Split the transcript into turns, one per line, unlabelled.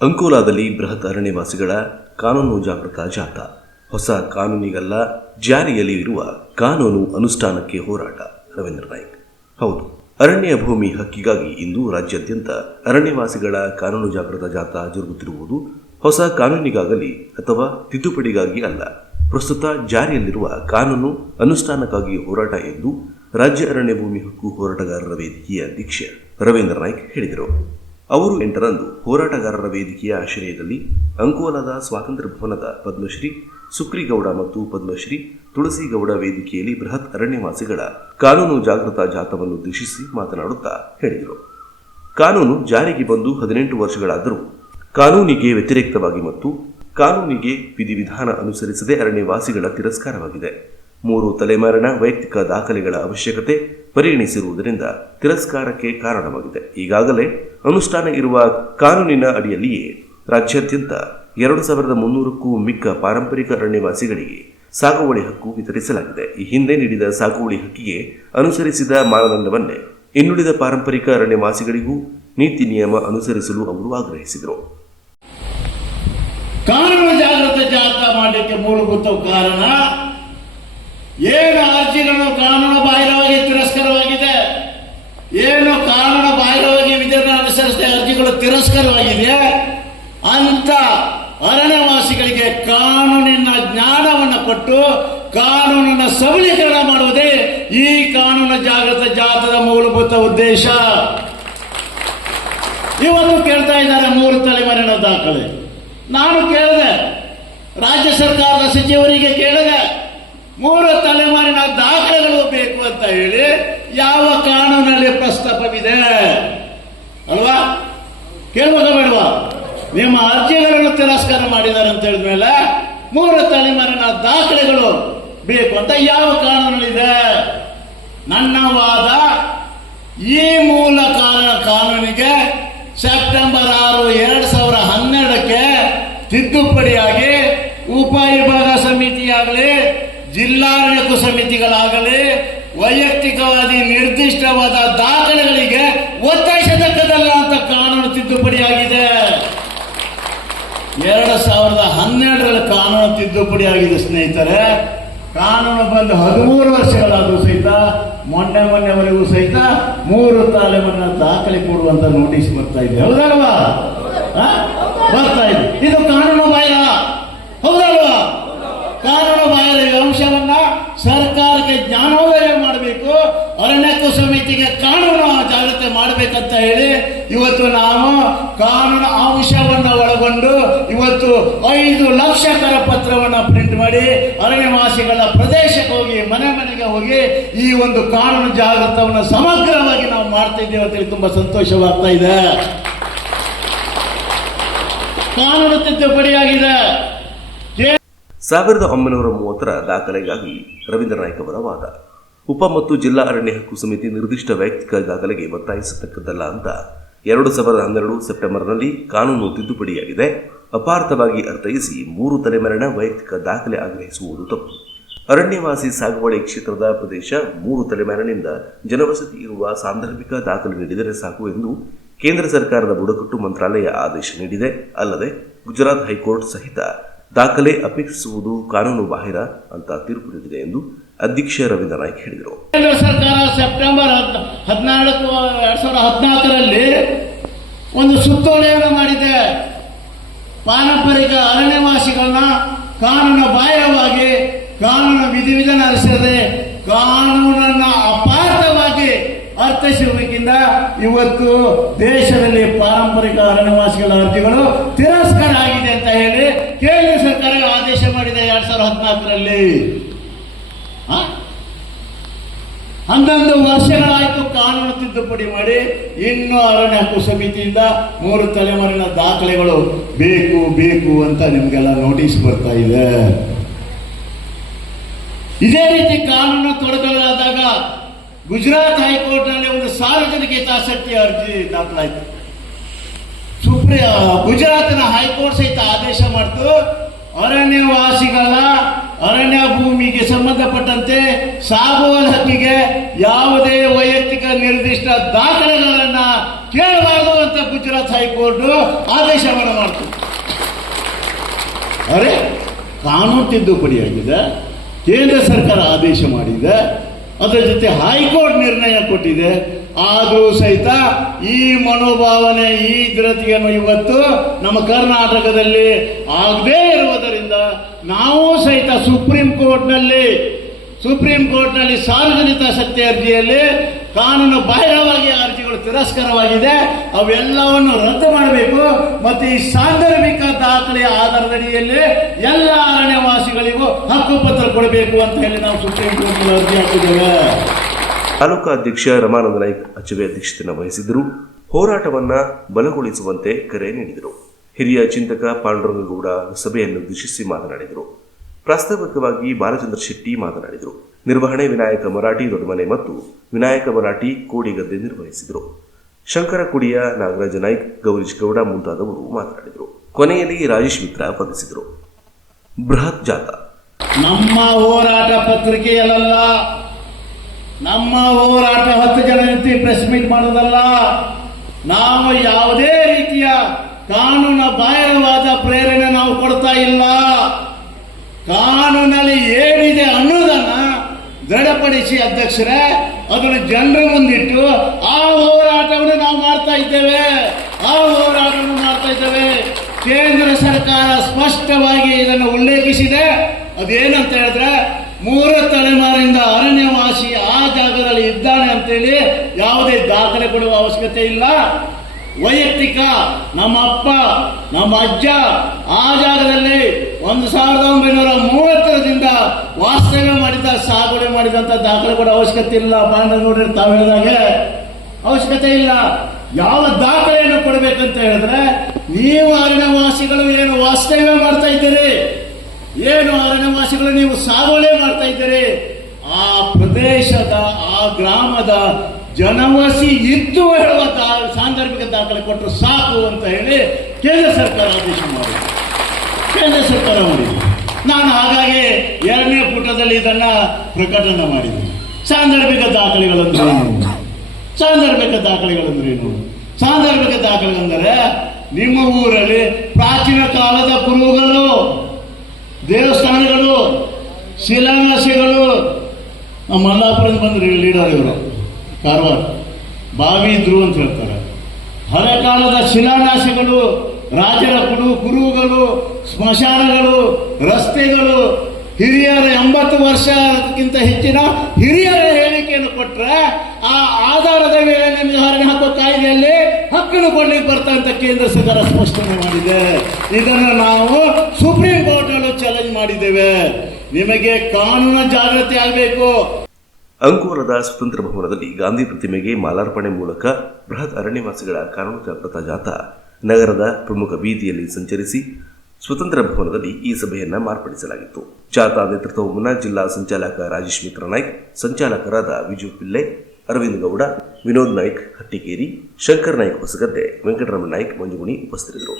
ಅಂಕೋಲಾದಲ್ಲಿ ಬೃಹತ್ ಅರಣ್ಯವಾಸಿಗಳ ಕಾನೂನು ಜಾಗೃತ ಜಾಥಾ. ಹೊಸ ಕಾನೂನಿಗಲ್ಲ, ಜಾರಿಯಲ್ಲಿ ಇರುವ ಕಾನೂನು ಅನುಷ್ಠಾನಕ್ಕೆ ಹೋರಾಟ, ರವೀಂದ್ರ ನಾಯ್ಕ್. ಹೌದು, ಅರಣ್ಯ ಭೂಮಿ ಹಕ್ಕಿಗಾಗಿ ಇಂದು ರಾಜ್ಯಾದ್ಯಂತ ಅರಣ್ಯವಾಸಿಗಳ ಕಾನೂನು ಜಾಗೃತ ಜಾಥಾ ಜರುಗುತ್ತಿರುವುದು ಹೊಸ ಕಾನೂನಿಗಾಗಲಿ ಅಥವಾ ತಿದ್ದುಪಡಿಗಾಗಿ ಅಲ್ಲ. ಪ್ರಸ್ತುತ ಜಾರಿಯಲ್ಲಿರುವ ಕಾನೂನು ಅನುಷ್ಠಾನಕ್ಕಾಗಿ ಹೋರಾಟ ಎಂದು ರಾಜ್ಯ ಅರಣ್ಯ ಭೂಮಿ ಹಕ್ಕು ಹೋರಾಟಗಾರರ ವೇದಿಕೆಯ ಅಧ್ಯಕ್ಷ ರವೀಂದ್ರ ನಾಯ್ಕ್ ಹೇಳಿದರು. ಅವರು ಎಂಟರಂದು ಹೋರಾಟಗಾರರ ವೇದಿಕೆಯ ಆಶ್ರಯದಲ್ಲಿ ಅಂಕೋಲಾದ ಸ್ವಾತಂತ್ರ್ಯ ಭವನದ ಪದ್ಮಶ್ರೀ ಸುಕ್ರಿಗೌಡ ಮತ್ತು ಪದ್ಮಶ್ರೀ ತುಳಸಿಗೌಡ ವೇದಿಕೆಯಲ್ಲಿ ಬೃಹತ್ ಅರಣ್ಯವಾಸಿಗಳ ಕಾನೂನು ಜಾಗೃತ ಜಾಥವನ್ನು ಉದ್ದೇಶಿಸಿ ಮಾತನಾಡುತ್ತಾ ಹೇಳಿದರು. ಕಾನೂನು ಜಾರಿಗೆ ಬಂದು ಹದಿನೆಂಟು ವರ್ಷಗಳಾದರೂ ಕಾನೂನಿಗೆ ವ್ಯತಿರಿಕ್ತವಾಗಿ ಮತ್ತು ಕಾನೂನಿಗೆ ವಿಧಿವಿಧಾನ ಅನುಸರಿಸದೆ ಅರಣ್ಯವಾಸಿಗಳ ತಿರಸ್ಕಾರವಾಗಿದೆ. ಮೂರು ತಲೆಮಾರಿನ ವೈಯಕ್ತಿಕ ದಾಖಲೆಗಳ ಅವಶ್ಯಕತೆ ಪರಿಗಣಿಸಿರುವುದರಿಂದ ತಿರಸ್ಕಾರಕ್ಕೆ ಕಾರಣವಾಗಿದೆ. ಈಗಾಗಲೇ ಅನುಷ್ಠಾನ ಇರುವ ಕಾನೂನಿನ ಅಡಿಯಲ್ಲಿಯೇ ರಾಜ್ಯಾದ್ಯಂತ ಎರಡು ಸಾವಿರದ ಮುನ್ನೂರಕ್ಕೂ ಮಿಕ್ಕ ಪಾರಂಪರಿಕ ಅರಣ್ಯವಾಸಿಗಳಿಗೆ ಸಾಗುವಳಿ ಹಕ್ಕು ವಿತರಿಸಲಾಗಿದೆ. ಈ ಹಿಂದೆ ನೀಡಿದ ಸಾಗುವಳಿ ಹಕ್ಕಿಗೆ ಅನುಸರಿಸಿದ ಮಾನದಂಡವನ್ನೇ ಇನ್ನುಳಿದ ಪಾರಂಪರಿಕ ಅರಣ್ಯವಾಸಿಗಳಿಗೂ ನೀತಿ ನಿಯಮ ಅನುಸರಿಸಲು ಅವರು ಆಗ್ರಹಿಸಿದರು.
ಕಾನೂನು ಜಾಗೃತ ಜಾಥಾ ಮಾಡಲಿಕ್ಕೆ ಮೂಲಭೂತ ಕಾರಣ ಏನು ಅರ್ಜಿಗಳು ಕಾನೂನು ಬಾಹಿರವಾಗಿ ತಿರಸ್ಕಾರವಾಗಿದೆ? ಏನು ಕಾನೂನು ಬಾಹಿರವಾಗಿ ವಿಧಾನ ಅನುಸರಿಸಿದ ಅರ್ಜಿಗಳು ತಿರಸ್ಕಾರವಾಗಿದೆ ಅಂತ ಅರಣ್ಯವಾಸಿಗಳಿಗೆ ಕಾನೂನಿನ ಜ್ಞಾನವನ್ನು ಕೊಟ್ಟು ಕಾನೂನಿನ ಸಬಲೀಕರಣ ಮಾಡುವುದೇ ಈ ಕಾನೂನು ಜಾಗೃತ ಜಾತದ ಮೂಲಭೂತ ಉದ್ದೇಶ. ಇವತ್ತು ಕೇಳ್ತಾ ಇದ್ದಾರೆ ಮೂರು ತಲೆಮಾರಿನ ದಾಖಲೆ. ನಾನು ಕೇಳಿದೆ. ರಾಜ್ಯ ಸರ್ಕಾರದ ಸಚಿವರಿಗೆ ಕೇಳಿದೆ. ಮೂರು ತಲೆಮಾರಿನ ದಾಖಲೆಗಳು ಬೇಕು ಅಂತ ಹೇಳಿ ಯಾವ ಕಾನೂನಲ್ಲಿ ಪ್ರಸ್ತಾಪವಿದೆ? ಅಲ್ವಾ? ಕೇಳುವಾಗ ಬೇಡವಾ? ನಿಮ್ಮ ಅರ್ಜಿಗಳನ್ನು ತಿರಸ್ಕಾರ ಮಾಡಿದ್ದಾರೆ ಅಂತ ಹೇಳಿದ್ಮೇಲೆ ಮೂರು ತಲೆಮಾರಿನ ದಾಖಲೆಗಳು ಬೇಕು ಅಂತ ಯಾವ ಕಾನೂನಲ್ಲಿದೆ ನನ್ನ ವಾದ ಈ ಮೂಲ ಕಾರಣ ಕಾನೂನಿಗೆ ಸೆಪ್ಟೆಂಬರ್ ಆರು ಎರಡು ಸಾವಿರ ಹನ್ನೆರಡಕ್ಕೆ ತಿದ್ದುಪಡಿಯಾಗಿ ಉಪವಿಭಾಗ ಸಮಿತಿಯಾಗಲಿ ಜಿಲ್ಲಾಡಳಿತ ಸಮಿತಿಗಳಾಗಲಿ ವೈಯಕ್ತಿಕವಾಗಿ ನಿರ್ದಿಷ್ಟವಾದ ದಾಖಲೆಗಳಿಗೆ ಒತ್ತಾಯಿಸತಕ್ಕದಲ್ಲ ಅಂತ ಕಾನೂನು ತಿದ್ದುಪಡಿಯಾಗಿದೆ ಎರಡು ಸಾವಿರದ ಹನ್ನೆರಡರಲ್ಲಿ ಕಾನೂನು ತಿದ್ದುಪಡಿ ಆಗಿದೆ ಸ್ನೇಹಿತರೆ. ಕಾನೂನು ಬಂದು ಹದಿಮೂರು ವರ್ಷಗಳಾದರೂ ಸಹಿತ, ಮೊನ್ನೆ ಮೊನ್ನೆವರೆಗೂ ಸಹಿತ ಮೂರು ತಾಲೆಮನ್ನ ದಾಖಲೆ ಕೊಡುವಂತ ನೋಟಿಸ್ ಬರ್ತಾ ಇದೆ. ಹೌದಲ್ವಾ? ಬರ್ತಾ ಇದೆ ಇದು ಕಾನೂನು ಬಾಹಿರ ಹೌದಲ್ವಾ ಕಾನೂನು ಬಾಹಿರ ಈ ಅಂಶವನ್ನ ಸರ್ಕಾರಕ್ಕೆ ಜ್ಞಾನೋದಯ ಮಾಡಬೇಕು ಅರಣ್ಯಕ್ಕೂ ಸಮಿತಿಗೆ ಕಾನೂನು ಜಾಗ್ರತೆ ಮಾಡಬೇಕಂತ ಹೇಳಿ ಇವತ್ತು ನಾವು ಕಾನೂನು ಅಂಶವನ್ನು ಒಳಗೊಂಡು ಇವತ್ತು ಐದು ಲಕ್ಷ ಕರಪತ್ರವನ್ನು ಪ್ರಿಂಟ್ ಮಾಡಿ ಅರಣ್ಯವಾಸಿಗಳ ಪ್ರದೇಶಕ್ಕೆ ಹೋಗಿ, ಮನೆ ಮನೆಗೆ ಹೋಗಿ ಈ ಒಂದು ಕಾನೂನು ಜಾಗೃತವನ್ನು ಸಮಗ್ರವಾಗಿ ನಾವು ಮಾಡ್ತಾ ಅಂತ ಅಂತೇಳಿ ತುಂಬಾ ಸಂತೋಷವಾಗ್ತಾ ಇದೆ. ಕಾನೂನು ತಿದ್ದುಪಡಿಯಾಗಿದೆ
ಸಾವಿರದ ಒಂಬೈನೂರ ಮೂವತ್ತರ ದಾಖಲೆಗಾಗಿ ರವೀಂದ್ರ ನಾಯ್ಕ ಅವರ ವಾದ. ಉಪ ಮತ್ತು ಜಿಲ್ಲಾ ಅರಣ್ಯ ಹಕ್ಕು ಸಮಿತಿ ನಿರ್ದಿಷ್ಟ ವೈಯಕ್ತಿಕ ದಾಖಲೆಗೆ ಒತ್ತಾಯಿಸತಕ್ಕದ್ದಲ್ಲ ಅಂತ ಎರಡು ಸಾವಿರದ ಹನ್ನೆರಡು ಸೆಪ್ಟೆಂಬರ್ನಲ್ಲಿ ಕಾನೂನು ತಿದ್ದುಪಡಿಯಾಗಿದೆ. ಅಪಾರ್ಥವಾಗಿ ಅರ್ಥೈಸಿ ಮೂರು ತಲೆಮಾರಿನ ವೈಯಕ್ತಿಕ ದಾಖಲೆ ಆಗ್ರಹಿಸುವುದು ತಪ್ಪು. ಅರಣ್ಯವಾಸಿ ಸಾಗುವಳಿ ಕ್ಷೇತ್ರದ ಪ್ರದೇಶ ಮೂರು ತಲೆಮಾರಿನಿಂದ ಜನವಸತಿ ಇರುವ ಸಾಂದರ್ಭಿಕ ದಾಖಲೆ ನೀಡಿದರೆ ಸಾಕು ಎಂದು ಕೇಂದ್ರ ಸರ್ಕಾರದ ಬುಡಕಟ್ಟು ಮಂತ್ರಾಲಯ ಆದೇಶ ನೀಡಿದೆ. ಅಲ್ಲದೆ ಗುಜರಾತ್ ಹೈಕೋರ್ಟ್ ಸಹಿತ ದಾಖಲೆ ಅಪೇಕ್ಷಿಸುವುದು ಕಾನೂನು ಬಾಹಿರ ಅಂತ ತೀರ್ಪು ನೀಡಿದೆ ಎಂದು ಅಧ್ಯಕ್ಷ ರವೀಂದ್ರ ನಾಯ್ಕ ಹೇಳಿದರು.
ಕೇಂದ್ರ ಸರ್ಕಾರ ಸೆಪ್ಟೆಂಬರ್ ಹದ್- ಹದಿನಾಲ್ಕು, ಎರಡ್ ಸಾವಿರದ ಹದಿನಾಲ್ಕರಲ್ಲಿ ಒಂದು ಸುತ್ತೋಲೆಯನ್ನು ಮಾಡಿದೆ. ಪಾರಂಪರಿಕ ಅರಣ್ಯವಾಸಿಗಳನ್ನ ಕಾನೂನು ಬಾಹಿರವಾಗಿ, ಕಾನೂನು ವಿಧಿವಿಧಾನ ಅರಿಸದೆ ಕಾನೂನನ್ನ ಅಪಾರ್ಥವಾಗಿ ಅರ್ಥೈಸಿರುವುದಕ್ಕಿಂತ ಇವತ್ತು ದೇಶದಲ್ಲಿ ಪಾರಂಪರಿಕ ಅರಣ್ಯವಾಸಿಗಳ ಅರ್ಜಿಗಳು ತಿರಸ್ಕಾರ ಆಗಿದೆ ಅಂತ ಹೇಳಿ ಕೇಂದ್ರ ಸರ್ಕಾರ ಆದೇಶ ಮಾಡಿದೆ ಎರಡ್ ಸಾವಿರದ ಹದಿನಾಲ್ಕರಲ್ಲಿ? ಹನ್ನೊಂದು ವರ್ಷಗಳಾಯ್ತು ಕಾನೂನು ತಿದ್ದುಪಡಿ ಮಾಡಿ ಇನ್ನು ಅರಣ್ಯ ಹಕ್ಕು ಸಮಿತಿಯಿಂದ ಮೂರು ತಲೆಮಾರಿನ ದಾಖಲೆಗಳು ಬೇಕು ಬೇಕು ಅಂತ ನಿಮ್ಗೆಲ್ಲ ನೋಟಿಸ್ ಬರ್ತಾ ಇದೆ. ಇದೇ ರೀತಿ ಕಾನೂನು ತೊಡಕಲಾದಾಗ ಗುಜರಾತ್ ಹೈಕೋರ್ಟ್ನಲ್ಲಿ ಒಂದು ಸಾರ್ವಜನಿಕ ಹಿತಾಸಕ್ತಿ ಅರ್ಜಿ ದಾಖಲಾಯಿತು. ಸುಪ್ರೀಂ ಗುಜರಾತ್ನ ಹೈಕೋರ್ಟ್ ಸಹಿತ ಆದೇಶ ಮಾಡಿತು. ಅರಣ್ಯವಾಸಿಗಳ ಅರಣ್ಯ ಭೂಮಿಗೆ ಸಂಬಂಧಪಟ್ಟಂತೆ ಸಾಗುವ ಹಕ್ಕಿಗೆ ಯಾವುದೇ ವೈಯಕ್ತಿಕ ನಿರ್ದಿಷ್ಟ ದಾಖಲೆಗಳನ್ನ ಕೇಳಬಾರದು ಅಂತ ಗುಜರಾತ್ ಹೈಕೋರ್ಟ್ ಆದೇಶ ಮಾಡ್ತು ಅರೆ, ಕಾನೂನು ತಿದ್ದುಪಡಿ ಆಗಿದೆ, ಕೇಂದ್ರ ಸರ್ಕಾರ ಆದೇಶ ಮಾಡಿದೆ, ಅದರ ಜೊತೆ ಹೈಕೋರ್ಟ್ ನಿರ್ಣಯ ಕೊಟ್ಟಿದೆ. ಆದರೂ ಸಹಿತ ಈ ಮನೋಭಾವನೆ, ಈ ಧೃತಿಯನ್ನು ಇವತ್ತು ನಮ್ಮ ಕರ್ನಾಟಕದಲ್ಲಿ ಆಗದೇ ಇರುವುದರಿಂದ ನಾವು ಸಹಿತ ಸುಪ್ರೀಂ ಕೋರ್ಟ್ನಲ್ಲಿ ಸುಪ್ರೀಂ ಕೋರ್ಟ್ನಲ್ಲಿ ಸಾರ್ವಜನಿಕ ಸತ್ಯ ಅರ್ಜಿಯಲ್ಲಿ ಕಾನೂನು ಬಾಹಿರವಾಗಿ ಅರ್ಜಿಗಳು ತಿರಸ್ಕಾರವಾಗಿದೆ. ಅವೆಲ್ಲವನ್ನು ರದ್ದು ಮಾಡಬೇಕು. ಮತ್ತು ಈ ಸಾಂದರ್ಭಿಕ ದಾಖಲೆಯ ಆಧಾರದಡಿಯಲ್ಲಿ ಎಲ್ಲ ಅರಣ್ಯವಾಸಿಗಳಿಗೂ ಹಕ್ಕುಪತ್ರ ಕೊಡಬೇಕು ಅಂತ ಹೇಳಿ ನಾವು ಸುಪ್ರೀಂ ಕೋರ್ಟ್ನಲ್ಲಿ ಅರ್ಜಿ ಹಾಕಿದ್ದೇವೆ.
ತಾಲೂಕಾ ಅಧ್ಯಕ್ಷ ರಮಾನಂದ ನಾಯ್ಕ ಅಚ್ಚುವೆ ಅಧ್ಯಕ್ಷತೆಯನ್ನು ವಹಿಸಿದರು ಹೋರಾಟವನ್ನ ಬಲಗೊಳಿಸುವಂತೆ ಕರೆ ನೀಡಿದರು. ಹಿರಿಯ ಚಿಂತಕ ಪಾಂಡುರಂಗಗೌಡ ಸಭೆಯನ್ನು ಉದ್ದೇಶಿಸಿ ಮಾತನಾಡಿದರು. ಪ್ರಾಸ್ತಾವಿಕವಾಗಿ ಬಾಲಚಂದ್ರ ಶೆಟ್ಟಿ ಮಾತನಾಡಿದರು. ನಿರ್ವಹಣೆ ವಿನಾಯಕ ಮರಾಠಿ ದೊಡ್ಡಮನೆ ಮತ್ತು ವಿನಾಯಕ ಮರಾಠಿ ಕೋಡಿಗದ್ದೆ ನಿರ್ವಹಿಸಿದರು. ಶಂಕರ ಕುಡಿಯ ನಾಗರಾಜ ನಾಯ್ಕ್, ಗೌರೀಶ್ ಗೌಡ ಮುಂತಾದವರು ಮಾತನಾಡಿದರು. ಕೊನೆಯಲ್ಲಿ ರಾಜೇಶ್ ಮಿತ್ರ ವಂದಿಸಿದರು ಬೃಹತ್ ಜಾಥಾ.
ನಮ್ಮ ಹೋರಾಟ ಪತ್ರಿಕೆಯಲ್ಲ ನಮ್ಮ ಹೋರಾಟ ಹತ್ತು ಜನ ನಿಂತು ಪ್ರೆಸ್ ಮೀಟ್ ಮಾಡೋದಲ್ಲ, ನಾವು ಯಾವುದೇ ರೀತಿಯ ಕಾನೂನ ಬಾಹಿರವಾದ ಪ್ರೇರಣೆ ನಾವು ಕೊಡ್ತಾ ಇಲ್ಲ. ಕಾನೂನಲ್ಲಿ ಏನಿದೆ ಅನ್ನೋದನ್ನ ದೃಢಪಡಿಸಿ ಅಧ್ಯಕ್ಷರೇ, ಅದನ್ನು ಜನರ ಮುಂದಿಟ್ಟು ಆ ಹೋರಾಟವನ್ನು ನಾವು ಮಾಡ್ತಾ ಇದ್ದೇವೆ. ಆ ಹೋರಾಟವನ್ನು ಮಾಡ್ತಾ ಇದ್ದೇವೆ. ಕೇಂದ್ರ ಸರ್ಕಾರ ಸ್ಪಷ್ಟವಾಗಿ ಇದನ್ನು ಉಲ್ಲೇಖಿಸಿದೆ. ಅದೇನಂತ ಹೇಳಿದ್ರೆ, ಮೂರು ತಲೆಮಾರಿಂದ ಅರಣ್ಯವಾಸಿ ಆ ಜಾಗದಲ್ಲಿ ಇದ್ದಾನೆ ಅಂತೇಳಿ ಯಾವುದೇ ದಾಖಲೆ ಕೊಡುವ ಅವಶ್ಯಕತೆ ಇಲ್ಲ. ವೈಯಕ್ತಿಕ ನಮ್ಮ ಅಪ್ಪ, ನಮ್ಮ ಅಜ್ಜ ಆ ಜಾಗದಲ್ಲಿ ಒಂದು ಸಾವಿರದ ಒಂಬೈನೂರ ಮೂವತ್ತರದಿಂದ ವಾಸ್ತವ್ಯ ಮಾಡಿದ, ಸಾಗುವಳಿ ಮಾಡಿದಂತ ದಾಖಲೆ ಕೊಡೋ ಅವಶ್ಯಕತೆ ಇಲ್ಲ. ಪಾಂಡವಗೌಡರು ತಾವು ಹೇಳಿದಾಗೆ ಅವಶ್ಯಕತೆ ಇಲ್ಲ. ಯಾವ ದಾಖಲೆಯನ್ನು ಕೊಡಬೇಕಂತ ಹೇಳಿದ್ರೆ ನೀವು ಅರಣ್ಯವಾಸಿಗಳು ಏನು ವಾಸ್ತವ್ಯ ಮಾಡ್ತಾ ಇದ್ದೀರಿ? ಏನು ಅರಣ್ಯವಾಸಿಗಳು ನೀವು ಸಾಗುವಳಿ ಮಾಡ್ತಾ ಇದ್ದೀರಿ? ಆ ಪ್ರದೇಶದ, ಆ ಗ್ರಾಮದ ಜನವಾಸಿ ಇದ್ದು ಹೇಳುವ ಸಾಂದರ್ಭಿಕ ದಾಖಲೆ ಕೊಟ್ಟರು ಸಾಕು ಅಂತ ಹೇಳಿ ಕೇಂದ್ರ ಸರ್ಕಾರ ಆದೇಶ ಮಾಡಿದೆ. ಕೇಂದ್ರ ಸರ್ಕಾರ ಮಾಡಿದೆ. ನಾನು ಹಾಗಾಗಿ ಎರಡನೇ ಪುಟದಲ್ಲಿ ಇದನ್ನ ಪ್ರಕಟಣೆ ಮಾಡಿದೆ. ಸಾಂದರ್ಭಿಕ ದಾಖಲೆಗಳಂದ್ರೆ ಏನು? ಸಾಂದರ್ಭಿಕ ದಾಖಲೆಗಳಂದ್ರೆ ಏನು? ಸಾಂದರ್ಭಿಕ ದಾಖಲೆಗಳೆಂದರೆ ನಿಮ್ಮ ಊರಲ್ಲಿ ಪ್ರಾಚೀನ ಕಾಲದ ಕುರುಗಳು ದೇವಸ್ಥಾನಗಳು, ಶಿಲಾನ್ಯಾಸಗಳು ನಮ್ಮ ಮಲ್ಲಾಪುರ ಬಂದು ಲೀಡರ್ ಇವರು. ಕಾರವಾರ. ಬಾವಿ ಇದ್ರು ಅಂತ ಹೇಳ್ತಾರೆ. ಹಳೆ ಕಾಲದ ಶಿಲಾನ್ಯಾಸಗಳು, ರಾಜರ ಕುಡು, ಗುರುಗಳು, ಸ್ಮಶಾನಗಳು, ರಸ್ತೆಗಳು, ಹಿರಿಯರ ಎಂಬತ್ತು ವರ್ಷಕ್ಕಿಂತ ಹೆಚ್ಚಿನ ಹಿರಿಯರ ಹೇಳಿಕೆಯನ್ನು ಕೊಟ್ಟರೆ ಆ ಆಧಾರದ ಮೇಲೆ ನಿಮಗೆ ಹರಣ ಹಾಕೋ ಕಾಯ್ದೆಯಲ್ಲಿ ಹಕ್ಕನ್ನು ಕೊಡ್ಲಿಕ್ಕೆ ಬರ್ತಾ ಅಂತ ಕೇಂದ್ರ ಸರ್ಕಾರ ಸ್ಪಷ್ಟನೆ ಮಾಡಿದೆ. ಇದನ್ನು ನಾವು ಸುಪ್ರೀಂ ಕೋರ್ಟ್ನಲ್ಲೂ ಚಾಲೆಂಜ್ ಮಾಡಿದ್ದೇವೆ. ನಿಮಗೆ ಕಾನೂನು ಜಾಗೃತಿ ಆಗಬೇಕು.
ಅಂಕೋಲದ ಸ್ವತಂತ್ರ ಭವನದಲ್ಲಿ ಗಾಂಧಿ ಪ್ರತಿಮೆಗೆ ಮಾಲಾರ್ಪಣೆ ಮೂಲಕ ಬೃಹತ್ ಅರಣ್ಯವಾಸಿಗಳ ಕಾನೂನು ಜಾಗೃತ ಜಾಥಾ ನಗರದ ಪ್ರಮುಖ ಬೀದಿಯಲ್ಲಿ ಸಂಚರಿಸಿ ಸ್ವತಂತ್ರ ಭವನದಲ್ಲಿ ಈ ಸಭೆಯನ್ನು ಮಾರ್ಪಡಿಸಲಾಗಿತ್ತು. ಜಾಥಾ ಮುನ್ನ ಜಿಲ್ಲಾ ಸಂಚಾಲಕ ರಾಜೇಶ್ ಮಿತ್ರ ನಾಯ್ಕ್ ಸಂಚಾಲಕರಾದ ವಿಜು ಪಿಲ್ಲೆ ಅರವಿಂದ್ ಗೌಡ, ವಿನೋದ್ ನಾಯ್ಕ್ ಹಟ್ಟಿಕೇರಿ, ಶಂಕರ್ ನಾಯ್ಕ್ ಹೊಸಗದ್ದೆ, ವೆಂಕಟರಮಣ ನಾಯ್ಕ್ ಮಂಜುಗುಣಿ ಉಪಸ್ಥಿತರಿದ್ದರು.